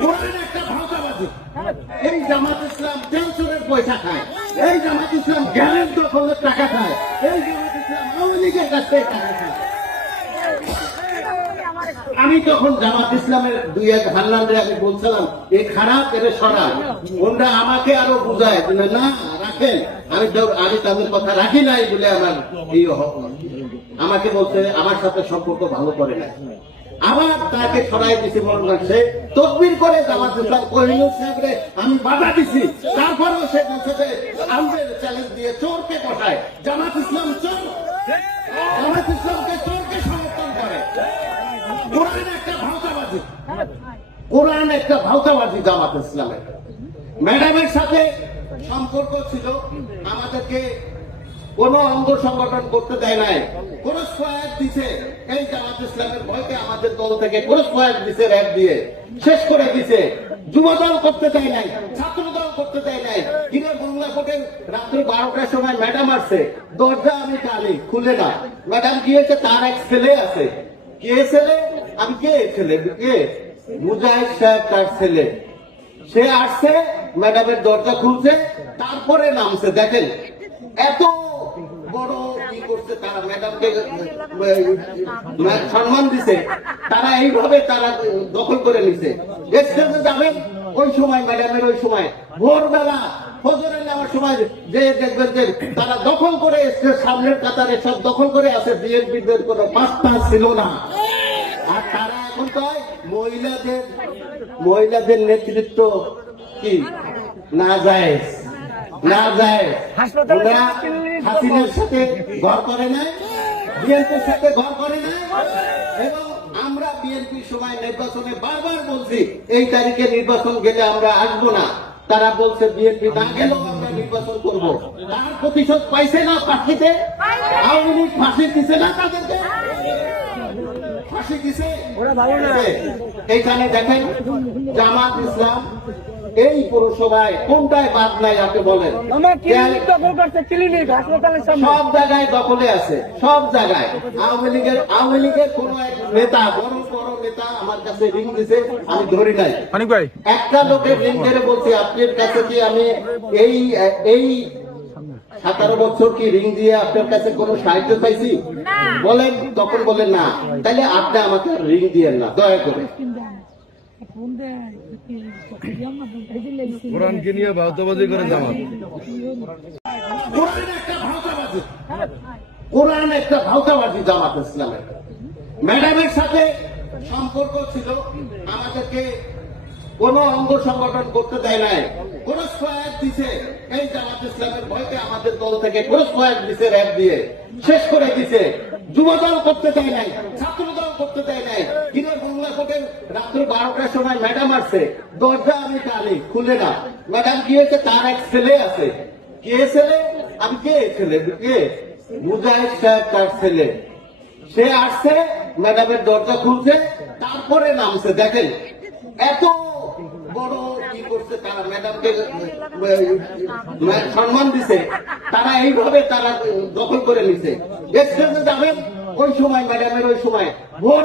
কোরআন একটা ভাওতাবাজি। এই জামাত ইসলাম টেনশনের পয়সা খায়, এই জামাত ইসলাম জ্ঞানের দখলের টাকা খায়, এই জামাত ইসলাম আওয়ামী লীগের কাছ থেকে টাকা খায়। আমি তখন জামাত ইসলামের দুই এক হাল্লানদের আমি বলছিলাম এ খারাপ এর সরা, ওনরা আমাকে আরো বুঝায় না রাখেন, আমি তাদের কথা রাখি নাই বলে আমার এই আমাকে বলছে আমার সাথে সম্পর্ক ভালো করে না। আবার তাকে ছড়াই দিছি, মনে রাখছে তকবির করে জামাত ইসলাম কোহিনুর সাহেবরে আমি বাধা দিছি, তারপরেও সে বলছে যে আমাদের চ্যালেঞ্জ দিয়ে চোরকে বসায়। জামাত ইসলাম চোর, জামাত ইসলামকে চোরকে সমর্থন করে। কোরআন একটা ভাওতাবাজি, কোরআন একটা ভাওতাবাজি জামাত ইসলামের। ম্যাডামের সাথে সম্পর্ক ছিল, আমাদেরকে কোন অঙ্গ সংগঠন করতে দেয় নাই, কোন সহায়ক দিছে এই জামাত ইসলামের ভয়কে আমাদের দল থেকে কোন সহায়ক দিছে, র্যাব দিয়ে শেষ করে দিছে। যুব দল করতে দেয় নাই, ছাত্র দল করতে দেয় নাই। কিনে বাংলা কোর্টের রাত্রি 12টার সময় ম্যাডাম আসছে, দরজা আমি টানি খুলে না। ম্যাডাম গিয়েছে, তার এক ছেলে আছে। কে ছেলে? আমি কে ছেলে? কে? মুজাহিদ সাহেব তার ছেলে। সে আসছে, ম্যাডামের দরজা খুলছে, তারপরে নামছে। দেখেন এত বড় কি করছে তারা, ম্যাডামকে সম্মান দিছে, তারা এইভাবে তারা দখল করে নিছে। স্টেজে যাবেন ওই সময়, ম্যাডামের ওই সময় ভোরবেলা ফজরের নামার সময় যে দেখবেন যে তারা দখল করে স্টেজ সামনের কাতারে সব দখল করে আছে। বিএনপিদের কোনো পাত্তা ছিল না। আর তারা এখন কয় মহিলাদের নেতৃত্ব কি না যায়, না যায়। ওরা হাসিনার সাথে ঘর করে নাই, বিএনপির সাথে ঘর করে নাই। এবং আমরা বিএনপির সময় নির্বাচনে বারবার বলছি এই তারিখে নির্বাচন গেলে আমরা আসবো না। তারা বলছে বিএনপি না গেলেও আমরা নির্বাচন করবো। তার প্রতিশোধ পাইছে না ফাঁসিতে? আওয়ামী লীগ ফাঁসি দিছে না তাদেরকে? ফাঁসি দিছে। এইখানে দেখেন জামাত ইসলাম এই পৌরসভায় কোনটায় বাদ নাই আপনি বলেন? সব জায়গায় দখলে আছে, সব জায়গায়। আওয়ামী লীগের কোন এক নেতা, বড় বড় নেতা আমার কাছে রিং দিছে, আমি ধরি নাই। একটা লোকের রিং করে বলছি আপনার কাছে কি আমি এই 17 বছর কি রিং দিয়ে আপনার কাছে কোন সাহায্য পাইছি? বলেন, তখন বলেন না। তাহলে আপনি আমাকে রিং দিয়েন না দয়া করে। কোরআনকে নিয়ে ভাওতাবাজি করে জামাত। কোরআন একটা ভাওতাবাজি, কোরআন একটা ভাওতাবাজি জামাত ইসলামের। ম্যাডামের সাথে সম্পর্ক ছিল, আমাদেরকে কোন অঙ্গ সংগঠন করতে দেয় নাই, কোন সহায়ক দিছে এই জামাত ইসলামের ভয়কে আমাদের দল থেকে কোন সহায়ক দিছে, র্যাব দিয়ে শেষ করে দিছে। যুব দল করতে দেয় নাই, ছাত্র দল করতে দেয় নাই। কিনে বাংলা কোর্টের রাত্রি 12টার সময় ম্যাডাম আসছে, দরজা আমি টানি খুলে না। ম্যাডাম গিয়েছে, তার এক ছেলে আছে। কে ছেলে? আমি কে ছেলে? কে? মুজাহিদ সাহেব তার ছেলে। সে আসছে, ম্যাডামের দরজা খুলছে, তারপরে নামছে। দেখেন এত বড় কি করছে তারা, ম্যাডামকে সম্মান দিছে, তারা এইভাবে তারা দখল করে নিছে। স্টেজে যাবেন ওই সময়, ম্যাডামের ওই সময় ভোর